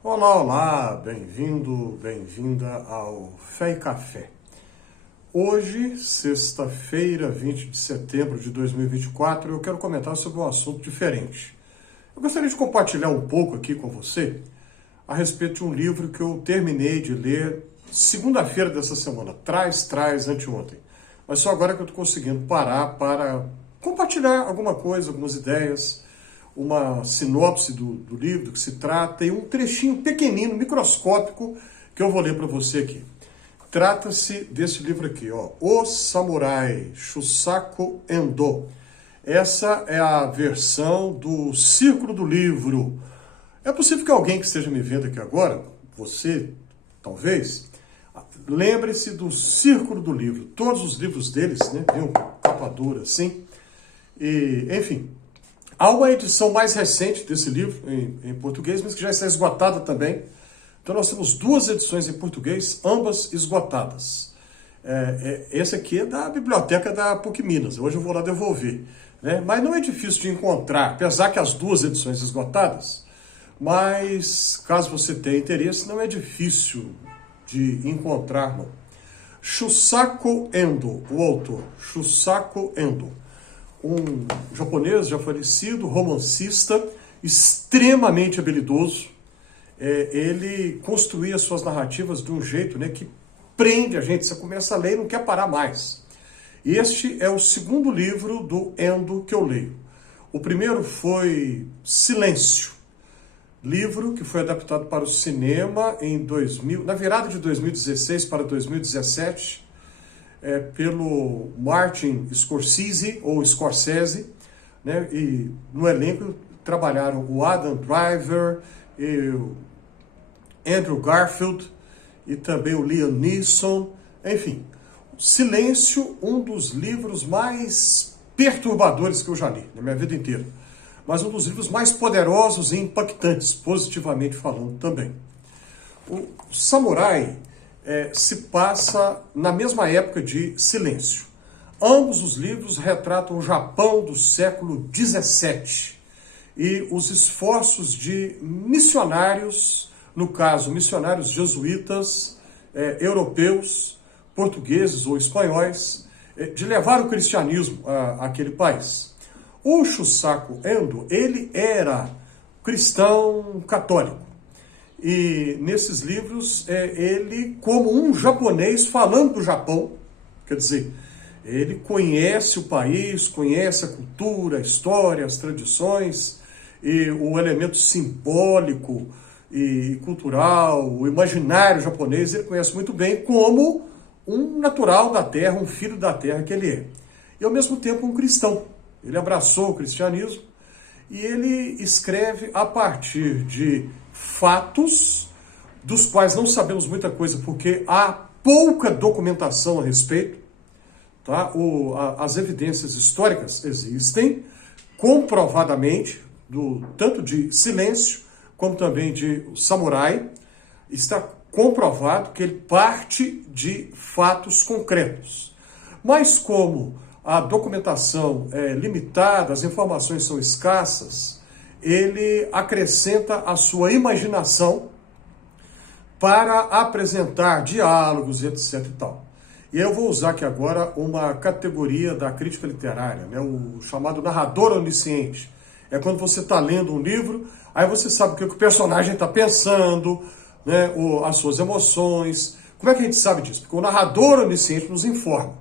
Olá, olá, bem-vindo, bem-vinda ao Fé e Café. Hoje, sexta-feira, 20 de setembro de 2024, eu quero comentar sobre um assunto diferente. Eu gostaria de compartilhar um pouco aqui com você a respeito de um livro que eu terminei de ler segunda-feira dessa semana, anteontem. Mas só agora que eu estou conseguindo parar para compartilhar alguma coisa, algumas ideias, uma sinopse do livro, do que se trata, e um trechinho pequenino, microscópico, que eu vou ler para você aqui. Trata-se desse livro aqui, ó, O Samurai, Shusaku Endo. Essa é a versão do Círculo do Livro. É possível que alguém que esteja me vendo aqui agora, você, talvez, lembre-se do Círculo do Livro. Todos os livros deles, né, viu, capa dura, assim. E, enfim, há uma edição mais recente desse livro, em português, mas que já está esgotada também. Então nós temos duas edições em português, ambas esgotadas. Esse aqui é da biblioteca da PUC Minas, hoje eu vou lá devolver. Né? Mas não é difícil de encontrar, apesar que as duas edições esgotadas, mas caso você tenha interesse, não é difícil de encontrar, não. Shusaku Endo, o autor, Shusaku Endo. Um japonês já falecido, romancista, extremamente habilidoso. Ele construía suas narrativas de um jeito, né, que prende a gente. Você começa a ler e não quer parar mais. E este é o segundo livro do Endo que eu leio. O primeiro foi Silêncio, livro que foi adaptado para o cinema em 2000, na virada de 2016 para 2017, pelo Martin Scorsese, ou Scorsese, né? E no elenco trabalharam o Adam Driver, e o Andrew Garfield e também o Liam Neeson. Enfim, Silêncio, um dos livros mais perturbadores que eu já li na minha vida inteira, mas um dos livros mais poderosos e impactantes, positivamente falando também. O Samurai se passa na mesma época de Silêncio. Ambos os livros retratam o Japão do século XVII e os esforços de missionários, no caso, missionários jesuítas, europeus, portugueses ou espanhóis, de levar o cristianismo àquele país. O Shusaku Endo, ele era cristão católico. E nesses livros, ele, como um japonês falando do Japão, quer dizer, ele conhece o país, conhece a cultura, a história, as tradições, e o elemento simbólico e cultural, o imaginário japonês, ele conhece muito bem como um natural da terra, um filho da terra que ele é. E ao mesmo tempo um cristão. Ele abraçou o cristianismo e ele escreve a partir de fatos dos quais não sabemos muita coisa porque há pouca documentação a respeito. Tá? As evidências históricas existem comprovadamente, tanto de Silêncio como também de Samurai. Está comprovado que ele parte de fatos concretos. Mas como a documentação é limitada, as informações são escassas, ele acrescenta a sua imaginação para apresentar diálogos, etc. e tal. E eu vou usar aqui agora uma categoria da crítica literária, né, o chamado narrador onisciente. É quando você está lendo um livro, aí você sabe o que o personagem está pensando, né, as suas emoções. Como é que a gente sabe disso? Porque o narrador onisciente nos informa.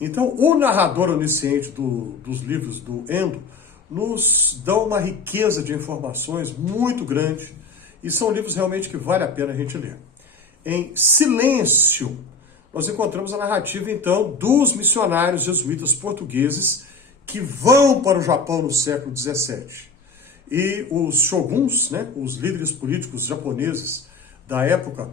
Então, o narrador onisciente dos livros do Endo nos dá uma riqueza de informações muito grande e são livros realmente que vale a pena a gente ler. Em Silêncio, nós encontramos a narrativa, então, dos missionários jesuítas portugueses que vão para o Japão no século XVII. E os shoguns, né, os líderes políticos japoneses da época,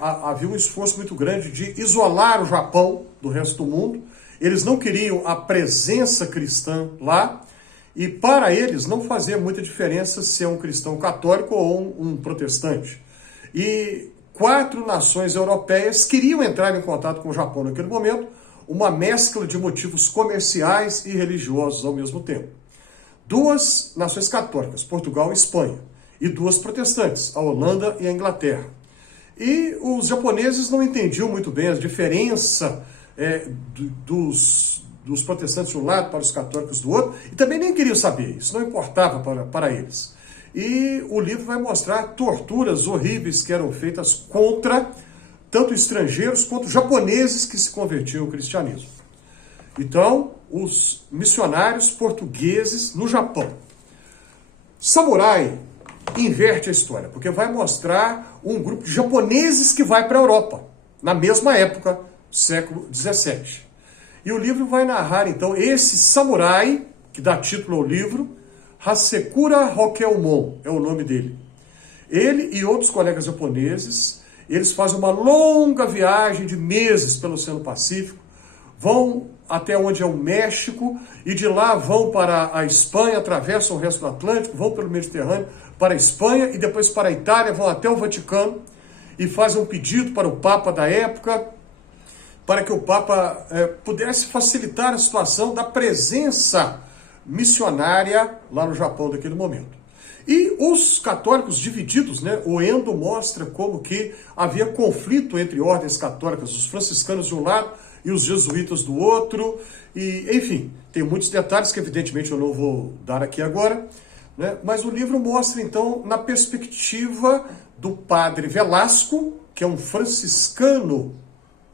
havia um esforço muito grande de isolar o Japão do resto do mundo. Eles não queriam a presença cristã lá, e para eles não fazia muita diferença se é um cristão católico ou um protestante. E 4 nações europeias queriam entrar em contato com o Japão naquele momento, uma mescla de motivos comerciais e religiosos ao mesmo tempo. 2 nações católicas, Portugal e Espanha. e 2 protestantes, a Holanda e a Inglaterra. E os japoneses não entendiam muito bem a diferença dos protestantes de um lado para os católicos do outro, e também nem queriam saber, isso não importava para eles. E o livro vai mostrar torturas horríveis que eram feitas contra tanto estrangeiros quanto japoneses que se convertiam ao cristianismo. Então, os missionários portugueses no Japão. Samurai inverte a história, porque vai mostrar um grupo de japoneses que vai para a Europa, na mesma época, século XVII. E o livro vai narrar, então, esse samurai, que dá título ao livro, Hasekura Rokeomon, é o nome dele. Ele e outros colegas japoneses, eles fazem uma longa viagem de meses pelo Oceano Pacífico, vão até onde é o México, e de lá vão para a Espanha, atravessam o resto do Atlântico, vão pelo Mediterrâneo para a Espanha e depois para a Itália, vão até o Vaticano e fazem um pedido para o Papa da época, para que o Papa pudesse facilitar a situação da presença missionária lá no Japão daquele momento. E os católicos divididos, né? O Endo mostra como que havia conflito entre ordens católicas, os franciscanos de um lado e os jesuítas do outro, e enfim, tem muitos detalhes que evidentemente eu não vou dar aqui agora, né? Mas o livro mostra então na perspectiva do padre Velasco, que é um franciscano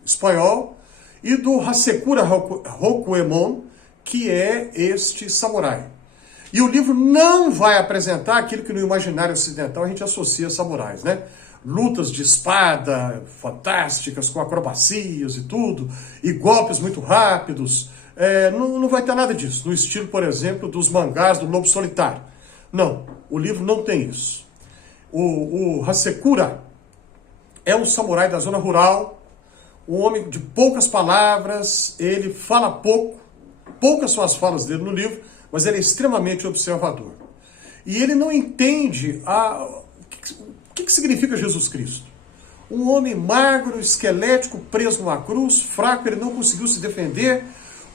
espanhol, e do Hasekura Rokuemon, que é este samurai. E o livro não vai apresentar aquilo que no imaginário ocidental a gente associa a samurais, né? Lutas de espada fantásticas, com acrobacias e tudo, e golpes muito rápidos. Não vai ter nada disso, no estilo, por exemplo, dos mangás do Lobo Solitário. Não, o livro não tem isso. O Hasekura é um samurai da zona rural, um homem de poucas palavras, ele fala pouco, poucas são as falas dele no livro, mas ele é extremamente observador. E ele não entende o que significa Jesus Cristo. Um homem magro, esquelético, preso numa cruz, fraco, ele não conseguiu se defender.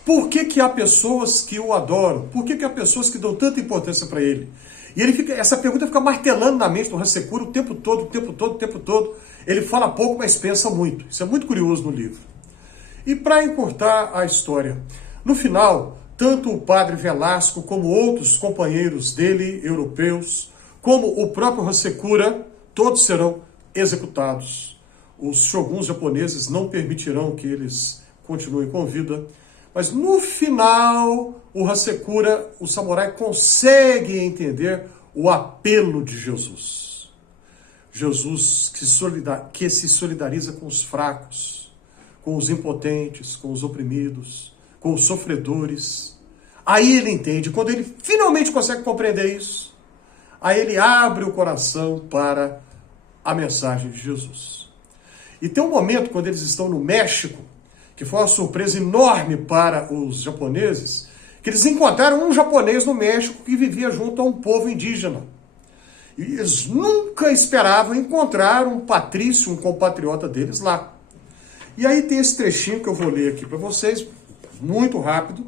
Por que há pessoas que o adoram? Por que há pessoas que dão tanta importância para ele? E essa pergunta fica martelando na mente do Hasekura o tempo todo, o tempo todo, o tempo todo. Ele fala pouco, mas pensa muito. Isso é muito curioso no livro. E para encurtar a história, no final, tanto o padre Velasco como outros companheiros dele, europeus, como o próprio Hasekura, todos serão executados. Os shoguns japoneses não permitirão que eles continuem com vida. Mas no final, o Hasekura, o samurai, consegue entender o apelo de Jesus. Jesus que se solidariza com os fracos, com os impotentes, com os oprimidos, com os sofredores. Aí ele entende. Quando ele finalmente consegue compreender isso, aí ele abre o coração para a mensagem de Jesus. E tem um momento, quando eles estão no México, que foi uma surpresa enorme para os japoneses, que eles encontraram um japonês no México que vivia junto a um povo indígena. E eles nunca esperavam encontrar um patrício, um compatriota deles lá. E aí tem esse trechinho que eu vou ler aqui para vocês, muito rápido,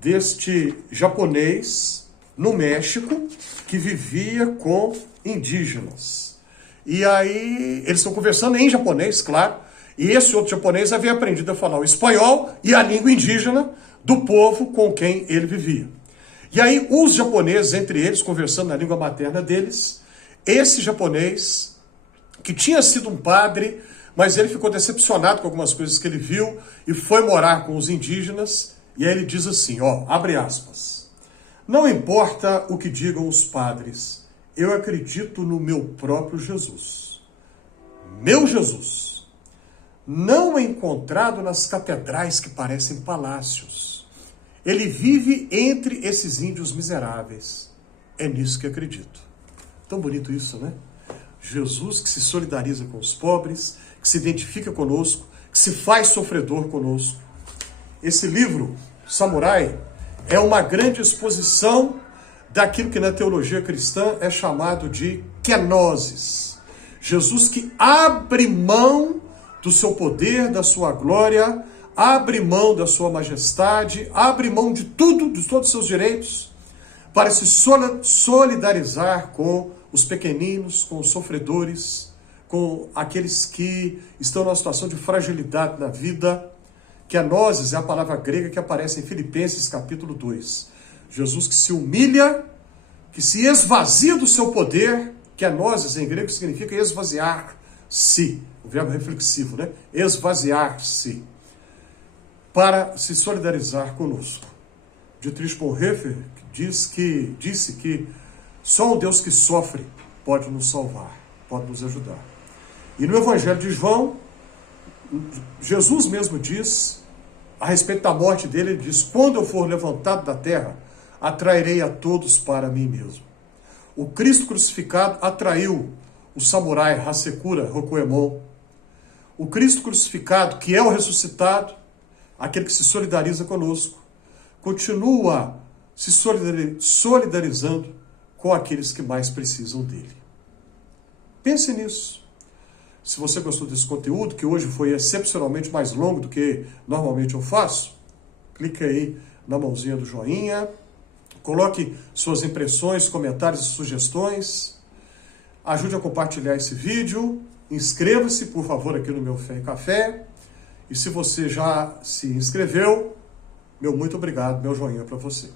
deste japonês no México que vivia com indígenas. E aí eles estão conversando em japonês, claro, e esse outro japonês havia aprendido a falar o espanhol e a língua indígena do povo com quem ele vivia. E aí os japoneses, entre eles, conversando na língua materna deles, esse japonês, que tinha sido um padre, mas ele ficou decepcionado com algumas coisas que ele viu e foi morar com os indígenas, e aí ele diz assim, abre aspas, não importa o que digam os padres, eu acredito no meu próprio Jesus. Meu Jesus, não é encontrado nas catedrais que parecem palácios. Ele vive entre esses índios miseráveis. É nisso que acredito. Tão bonito isso, né? Jesus que se solidariza com os pobres, que se identifica conosco, que se faz sofredor conosco. Esse livro, Samurai, é uma grande exposição daquilo que na teologia cristã é chamado de kenosis. Jesus que abre mão do seu poder, da sua glória, abre mão da sua majestade, abre mão de tudo, de todos os seus direitos, para se solidarizar com os pequeninos, com os sofredores, com aqueles que estão numa situação de fragilidade na vida. Kenosis é a palavra grega que aparece em Filipenses capítulo 2. Jesus que se humilha, que se esvazia do seu poder. Kenosis em grego significa esvaziar-se. O verbo reflexivo, né? Esvaziar-se. Para se solidarizar conosco. Dietrich Bonhoeffer disse que só um Deus que sofre pode nos salvar, pode nos ajudar. E no Evangelho de João, Jesus mesmo diz, a respeito da morte dele, ele diz: quando eu for levantado da terra, atrairei a todos para mim mesmo. O Cristo crucificado atraiu o samurai Hasekura Rokuemon. O Cristo crucificado, que é o ressuscitado, aquele que se solidariza conosco, continua se solidarizando com aqueles que mais precisam dele. Pense nisso. Se você gostou desse conteúdo, que hoje foi excepcionalmente mais longo do que normalmente eu faço, clique aí na mãozinha do joinha, coloque suas impressões, comentários e sugestões, ajude a compartilhar esse vídeo, inscreva-se, por favor, aqui no meu Fé e Café, e se você já se inscreveu, meu muito obrigado, meu joinha para você.